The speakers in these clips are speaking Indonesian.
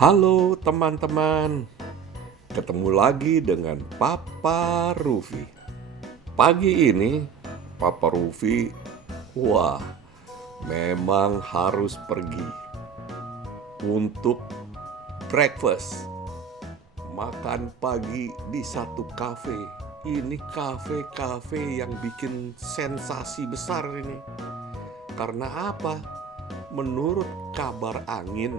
Halo teman-teman, ketemu lagi dengan Papa Rufi. Pagi ini, Papa Rufi, wah, memang harus pergi untuk breakfast. Makan pagi di satu kafe. Ini kafe-kafe yang bikin sensasi besar ini. Karena apa? Menurut kabar angin,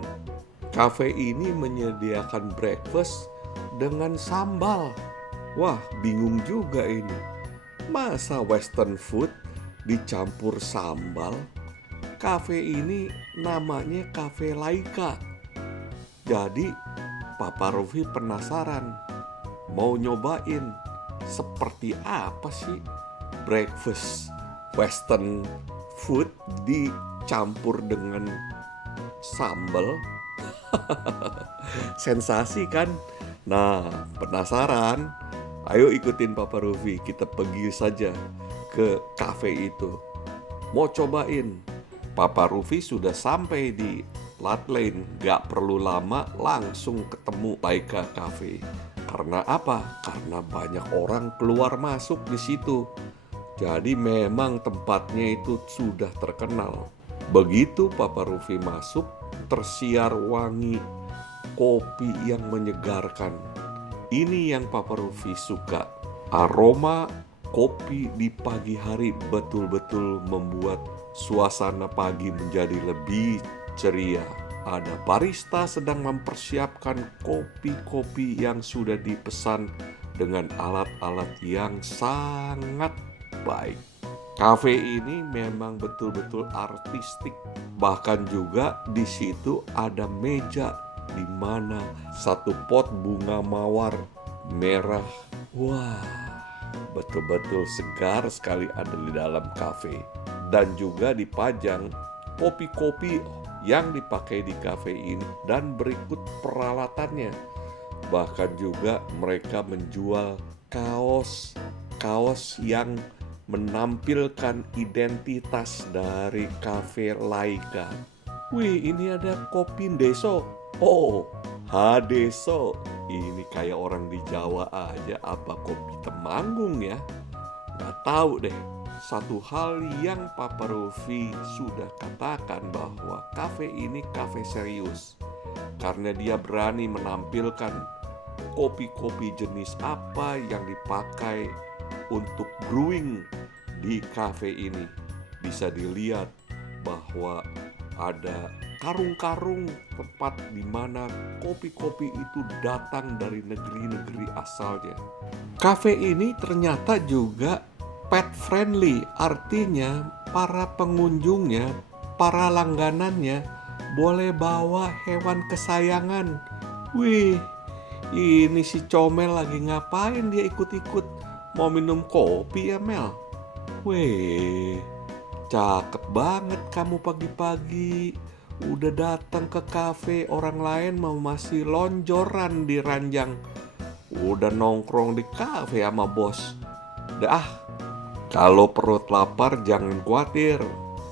kafe ini menyediakan breakfast dengan sambal. Wah, bingung juga ini. Masa western food dicampur sambal? Kafe ini namanya Cafe Laika. Jadi, Papa Rufi penasaran. Mau nyobain seperti apa sih breakfast western food dicampur dengan sambal? Sensasi kan? Nah, penasaran? Ayo ikutin Papa Rufi, kita pergi saja ke cafe itu. Mau cobain? Papa Rufi sudah sampai di Lat Lane, gak perlu lama langsung ketemu Laika Cafe. Karena apa? Karena banyak orang keluar masuk di situ. Jadi memang tempatnya itu sudah terkenal. Begitu Papa Rufi masuk, tersiar wangi kopi yang menyegarkan. Ini yang Papa Rufi suka. Aroma kopi di pagi hari betul-betul membuat suasana pagi menjadi lebih ceria. Ada barista sedang mempersiapkan kopi-kopi yang sudah dipesan dengan alat-alat yang sangat baik. Kafe ini memang betul-betul artistik. Bahkan juga di situ ada meja di mana satu pot bunga mawar merah. Wah, betul-betul segar sekali ada di dalam kafe. Dan juga dipajang kopi-kopi yang dipakai di kafe ini dan berikut peralatannya. Bahkan juga mereka menjual kaos yang menampilkan identitas dari Cafe Laika. Wih, ini ada kopi Deso. Oh, Hadeso. Ini kayak orang di Jawa aja, apa kopi Temanggung ya? Gak tahu deh. Satu hal yang Papa Rufi sudah katakan bahwa kafe ini kafe serius. Karena dia berani menampilkan kopi-kopi jenis apa yang dipakai untuk brewing di kafe ini. Bisa dilihat bahwa ada karung-karung tempat di mana kopi-kopi itu datang dari negeri-negeri asalnya. Kafe ini ternyata juga pet friendly, artinya para pengunjungnya, para langganannya boleh bawa hewan kesayangan. Wih, ini si Comel lagi ngapain dia ikut-ikut? Mau minum kopi ya Mel? Wih, cakep banget kamu pagi-pagi. Udah datang ke kafe, orang lain mau masih lonjoran di ranjang. Udah nongkrong di kafe sama bos. Dah, kalau perut lapar jangan khawatir.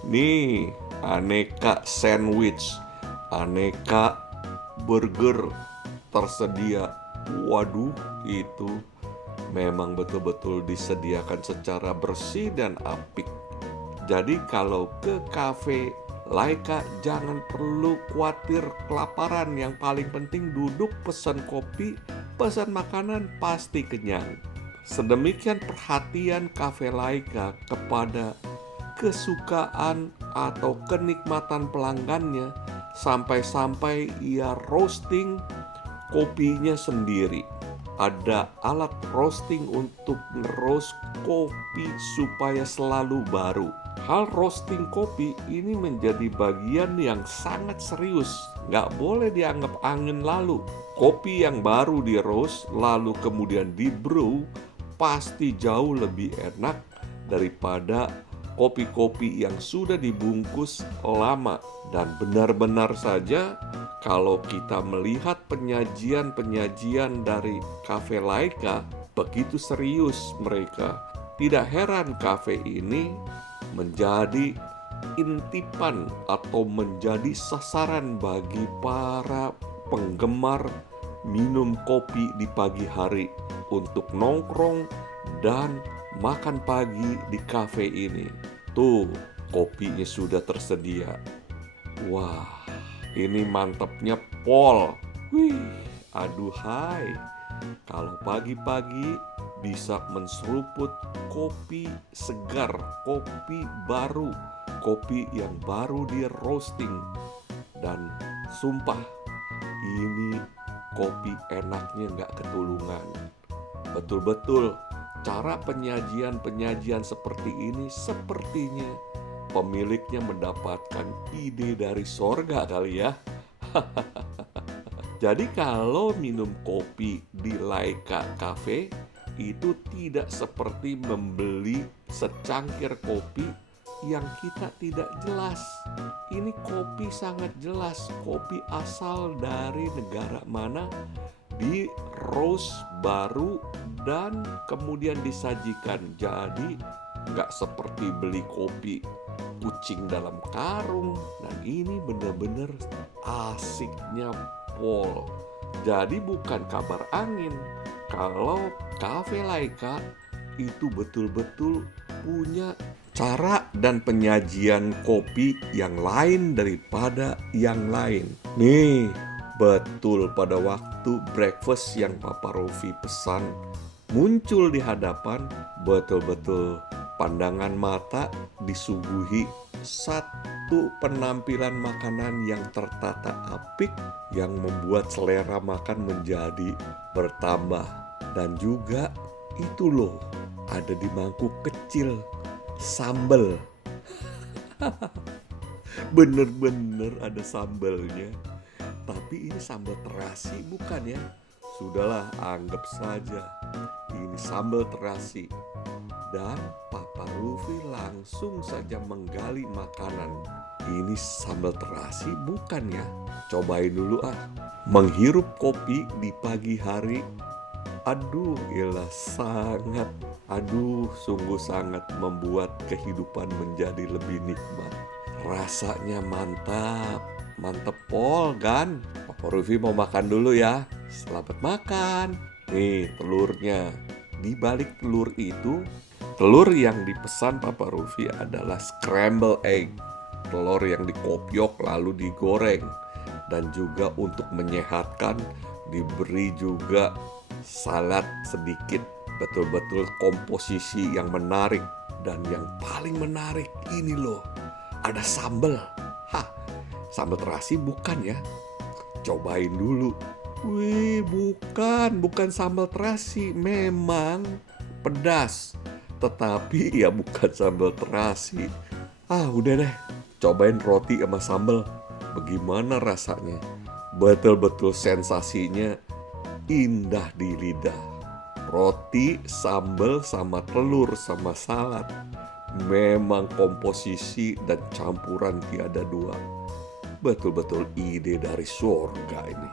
Nih, aneka sandwich, aneka burger tersedia. Waduh, itu memang betul-betul disediakan secara bersih dan apik. Jadi kalau ke kafe Laika jangan perlu khawatir kelaparan. Yang paling penting duduk, pesan kopi, pesan makanan, pasti kenyang. Sedemikian perhatian Cafe Laika kepada kesukaan atau kenikmatan pelanggannya, sampai-sampai ia roasting kopinya sendiri. Ada alat roasting untuk ngeroast kopi supaya selalu baru. Hal roasting kopi ini menjadi bagian yang sangat serius. Nggak boleh dianggap angin lalu. Kopi yang baru di roast lalu kemudian di brew pasti jauh lebih enak daripada kopi-kopi yang sudah dibungkus lama. Dan benar-benar saja kalau kita melihat penyajian-penyajian dari Cafe Laika, begitu serius mereka. Tidak heran kafe ini menjadi intipan atau menjadi sasaran bagi para penggemar minum kopi di pagi hari untuk nongkrong dan makan pagi di kafe ini. Tuh, kopinya sudah tersedia. Wah, ini mantapnya Pol. Wih, aduhai. Kalau pagi-pagi bisa menseruput kopi segar, kopi baru, kopi yang baru di roasting. Dan sumpah, ini kopi enaknya nggak ketulungan. Betul-betul cara penyajian seperti ini sepertinya pemiliknya mendapatkan ide dari sorga kali ya. Jadi kalau minum kopi di Laika Cafe itu tidak seperti membeli secangkir kopi yang kita tidak jelas. Ini kopi sangat jelas, kopi asal dari negara mana, di roast baru dan kemudian disajikan. Jadi nggak seperti beli kopi kucing dalam karung. Dan ini benar-benar asiknya Pol. Jadi bukan kabar angin kalau Cafe Laika itu betul-betul punya cara dan penyajian kopi yang lain daripada yang lain. Nih, betul pada waktu breakfast yang Papa Rofi pesan muncul di hadapan, betul-betul pandangan mata disuguhi satu penampilan makanan yang tertata apik yang membuat selera makan menjadi bertambah. Dan juga itu loh, ada di mangkuk kecil sambal. Bener-bener ada sambalnya. Tapi ini sambal terasi bukan ya? Sudahlah, anggap saja ini sambal terasi. Dan Papa Rufi langsung saja menggali makanan. Ini sambal terasi bukan ya? Cobain dulu ah. Menghirup kopi di pagi hari. Aduh, gila sangat. Sungguh sangat membuat kehidupan menjadi lebih nikmat. Rasanya mantap. Mantep Pol kan? Papa Rufi mau makan dulu ya. Selamat makan. Nih telurnya. Di balik telur itu, telur yang dipesan Papa Rufi adalah scramble egg. Telur yang dikopiok lalu digoreng. Dan juga untuk menyehatkan diberi juga salad sedikit. Betul-betul komposisi yang menarik. Dan yang paling menarik ini loh, ada sambal. Sambal terasi bukan ya? Cobain dulu. Wih, bukan sambal terasi. Memang pedas, tetapi ya bukan sambal terasi. Udah deh, cobain roti sama sambal. Bagaimana rasanya? Betul-betul sensasinya indah di lidah. Roti, sambal, sama telur, sama salad. Memang komposisi dan campuran tiada dua. Betul-betul ide dari surga ini.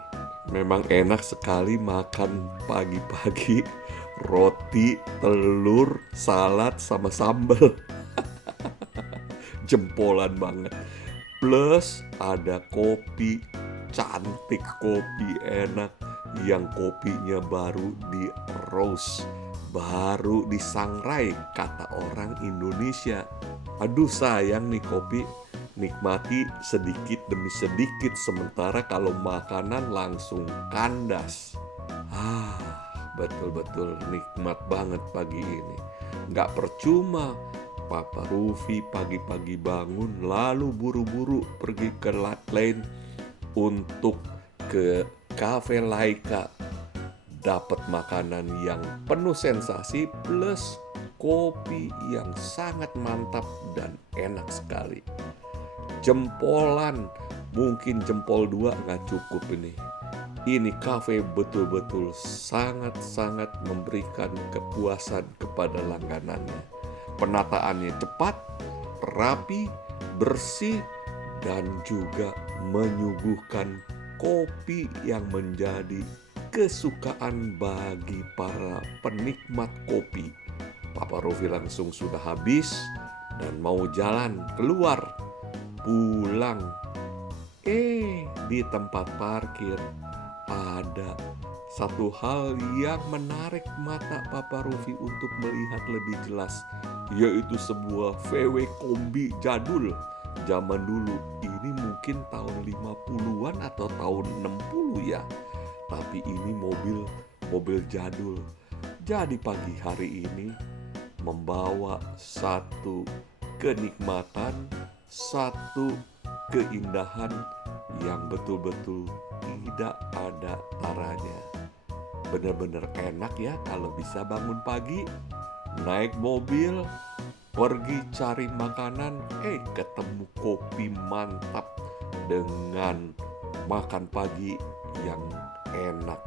Memang enak sekali makan pagi-pagi roti, telur, salad, sama sambal. Jempolan banget. Plus ada kopi, cantik kopi enak yang kopinya baru di roast, baru disangrai kata orang Indonesia. Aduh sayang nih kopi, nikmati sedikit demi sedikit sementara kalau makanan langsung kandas. Betul-betul nikmat banget pagi ini. Nggak percuma Papa Rufi pagi-pagi bangun lalu buru-buru pergi ke lane untuk ke Cafe Laika. Dapat makanan yang penuh sensasi plus kopi yang sangat mantap dan enak sekali. Jempolan, mungkin jempol 2 nggak cukup ini. Ini kafe betul-betul sangat-sangat memberikan kepuasan kepada langganannya. Penataannya cepat, rapi, bersih, dan juga menyuguhkan kopi yang menjadi kesukaan bagi para penikmat kopi. Papa Rofi langsung sudah habis dan mau jalan keluar pulang. Di tempat parkir ada satu hal yang menarik mata Papa Rufi untuk melihat lebih jelas, yaitu sebuah VW kombi jadul zaman dulu. Ini mungkin tahun 50-an atau tahun 60 ya. Tapi ini mobil jadul. Jadi pagi hari ini membawa satu kenikmatan, satu keindahan yang betul-betul tidak ada taranya. Benar-benar enak ya kalau bisa bangun pagi, naik mobil, pergi cari makanan, ketemu kopi mantap dengan makan pagi yang enak.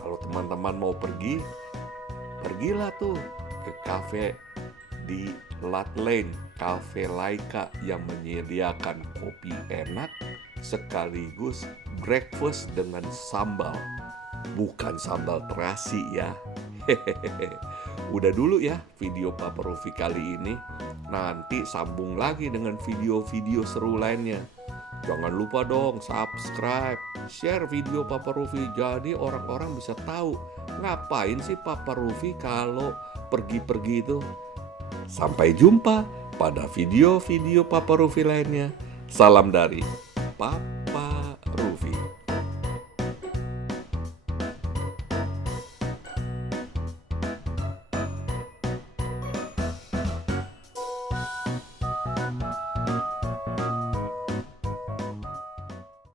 Kalau teman-teman mau pergilah tuh ke kafe di Lat Lane, Cafe Laika yang menyediakan kopi enak sekaligus breakfast dengan sambal. Bukan sambal terasi ya. Hehehe. Udah dulu ya video Papa Rufi kali ini. Nanti sambung lagi dengan video-video seru lainnya. Jangan lupa dong subscribe, share video Papa Rufi. Jadi orang-orang bisa tahu ngapain sih Papa Rufi kalau pergi-pergi itu. Sampai jumpa pada video-video Papa Rufi lainnya. Salam dari Papa